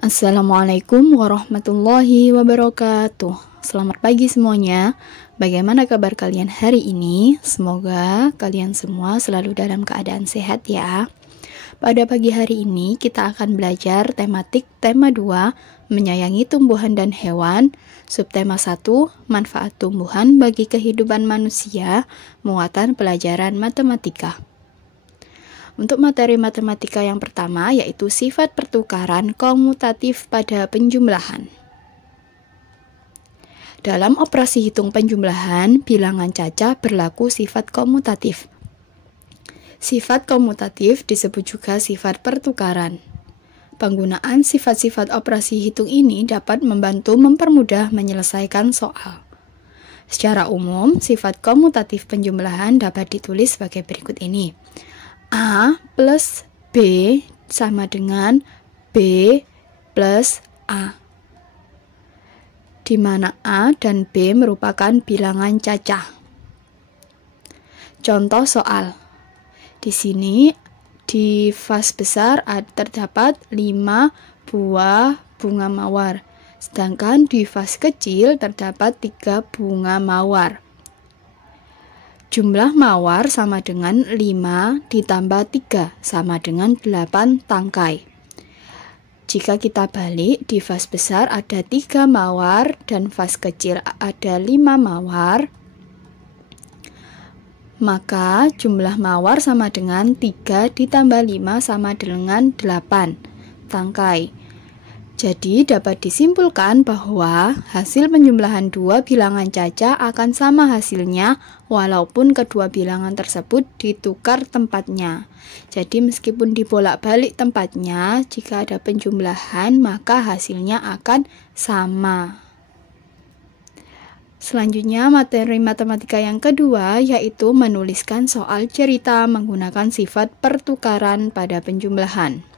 Assalamualaikum warahmatullahi wabarakatuh. Selamat pagi semuanya. Bagaimana kabar kalian hari ini? Semoga kalian semua selalu dalam keadaan sehat ya. Pada pagi hari ini kita akan belajar tematik tema 2, menyayangi tumbuhan dan hewan. Subtema 1, manfaat tumbuhan bagi kehidupan manusia, muatan pelajaran matematika. Untuk materi matematika yang pertama yaitu sifat pertukaran komutatif pada penjumlahan. Dalam operasi hitung penjumlahan, bilangan cacah berlaku sifat komutatif. Sifat komutatif disebut juga sifat pertukaran. Penggunaan sifat-sifat operasi hitung ini dapat membantu mempermudah menyelesaikan soal. Secara umum, sifat komutatif penjumlahan dapat ditulis sebagai berikut ini. A plus B sama dengan B plus A, di mana A dan B merupakan bilangan cacah. Contoh soal. Di sini di vas besar terdapat 5 buah bunga mawar, sedangkan di vas kecil terdapat 3 bunga mawar. Jumlah mawar sama dengan 5 ditambah 3 sama dengan 8 tangkai. Jika kita balik, di vas besar ada 3 mawar dan vas kecil ada 5 mawar, maka jumlah mawar sama dengan 3 ditambah 5 sama dengan 8 tangkai. Jadi dapat disimpulkan bahwa hasil penjumlahan dua bilangan cacah akan sama hasilnya walaupun kedua bilangan tersebut ditukar tempatnya. Jadi meskipun dibolak-balik tempatnya, jika ada penjumlahan maka hasilnya akan sama. Selanjutnya materi matematika yang kedua yaitu menuliskan soal cerita menggunakan sifat pertukaran pada penjumlahan.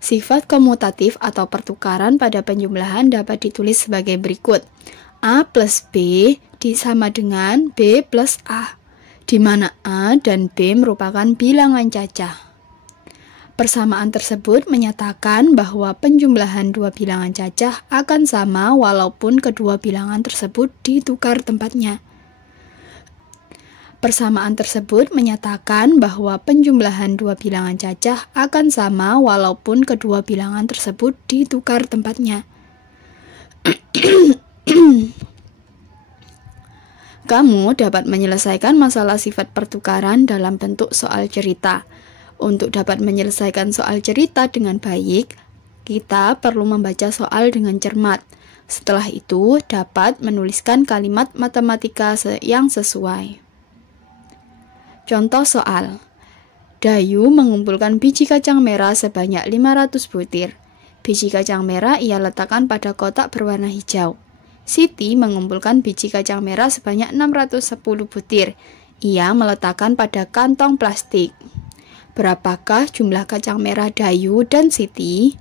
Sifat komutatif atau pertukaran pada penjumlahan dapat ditulis sebagai berikut. A plus B sama dengan B plus A, di mana A dan B merupakan bilangan cacah. Persamaan tersebut menyatakan bahwa penjumlahan dua bilangan cacah akan sama walaupun kedua bilangan tersebut ditukar tempatnya. Persamaan tersebut menyatakan bahwa penjumlahan dua bilangan cacah akan sama walaupun kedua bilangan tersebut ditukar tempatnya. Kamu dapat menyelesaikan masalah sifat pertukaran dalam bentuk soal cerita. Untuk dapat menyelesaikan soal cerita dengan baik, kita perlu membaca soal dengan cermat. Setelah itu, dapat menuliskan kalimat matematika yang sesuai. Contoh soal. Dayu mengumpulkan biji kacang merah sebanyak 500 butir. Biji kacang merah ia letakkan pada kotak berwarna hijau. Siti mengumpulkan biji kacang merah sebanyak 610 butir. Ia meletakkan pada kantong plastik. Berapakah jumlah kacang merah Dayu dan Siti?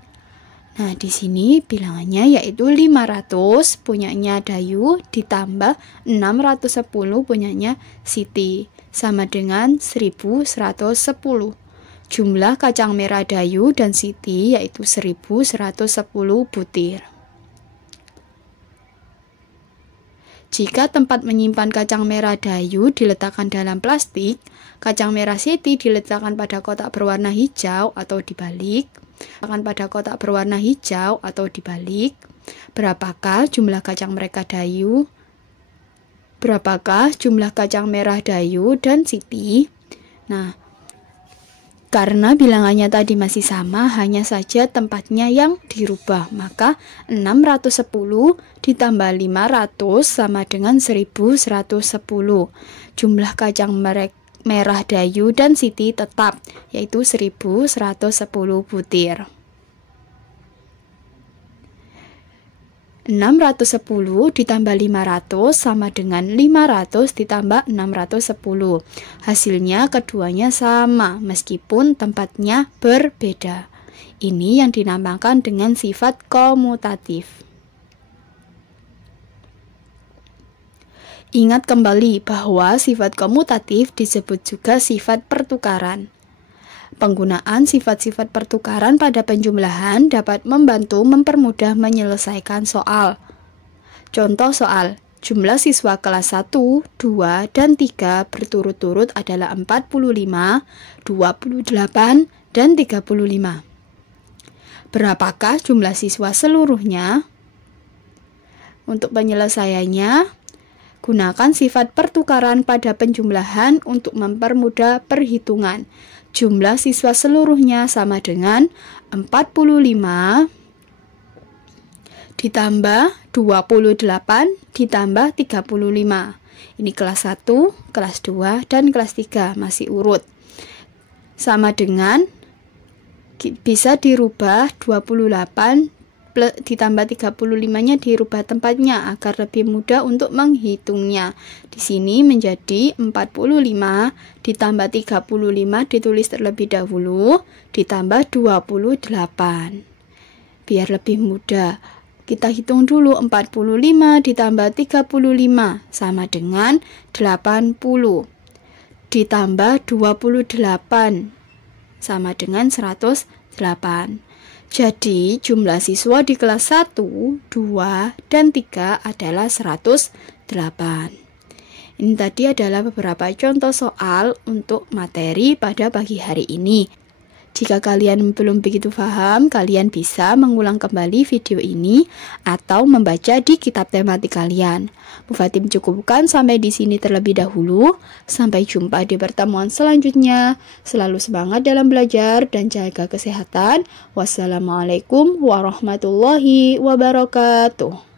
Nah, di sini bilangannya yaitu 500 punyanya Dayu ditambah 610 punyanya Siti. Sama dengan 1110. Jumlah kacang merah Dayu dan Siti yaitu 1110 butir. Jika tempat menyimpan kacang merah Dayu diletakkan dalam plastik, kacang merah Siti diletakkan pada kotak berwarna hijau atau dibalik, berapakah jumlah kacang merah Dayu dan Siti? Nah, karena bilangannya tadi masih sama, hanya saja tempatnya yang dirubah, maka 610 ditambah 500 sama dengan 1110. Jumlah kacang merah Dayu dan Siti tetap, yaitu 1110 butir. 610 ditambah 500 sama dengan 500 ditambah 610. Hasilnya keduanya sama meskipun tempatnya berbeda. Ini yang dinamakan dengan sifat komutatif. Ingat kembali bahwa sifat komutatif disebut juga sifat pertukaran. Penggunaan sifat-sifat pertukaran pada penjumlahan dapat membantu mempermudah menyelesaikan soal. Contoh soal, jumlah siswa kelas 1, 2, dan 3 berturut-turut adalah 45, 28, dan 35. Berapakah jumlah siswa seluruhnya? Untuk penyelesaiannya, gunakan sifat pertukaran pada penjumlahan untuk mempermudah perhitungan. Jumlah siswa seluruhnya sama dengan 45 ditambah 28 ditambah 35. Ini kelas 1, kelas 2, dan kelas 3 masih urut. Sama dengan bisa dirubah 28 ditambah 35-nya dirubah tempatnya agar lebih mudah untuk menghitungnya. Di sini menjadi 45 ditambah 35 ditulis terlebih dahulu ditambah 28. Biar lebih mudah, kita hitung dulu 45 ditambah 35 sama dengan 80 ditambah 28 sama dengan 108. Jadi, jumlah siswa di kelas 1, 2, dan 3 adalah 108. Ini tadi adalah beberapa contoh soal untuk materi pada pagi hari ini. Jika kalian belum begitu paham, kalian bisa mengulang kembali video ini atau membaca di kitab tematik kalian. Bu Fatim cukupkan sampai di sini terlebih dahulu. Sampai jumpa di pertemuan selanjutnya. Selalu semangat dalam belajar dan jaga kesehatan. Wassalamualaikum warahmatullahi wabarakatuh.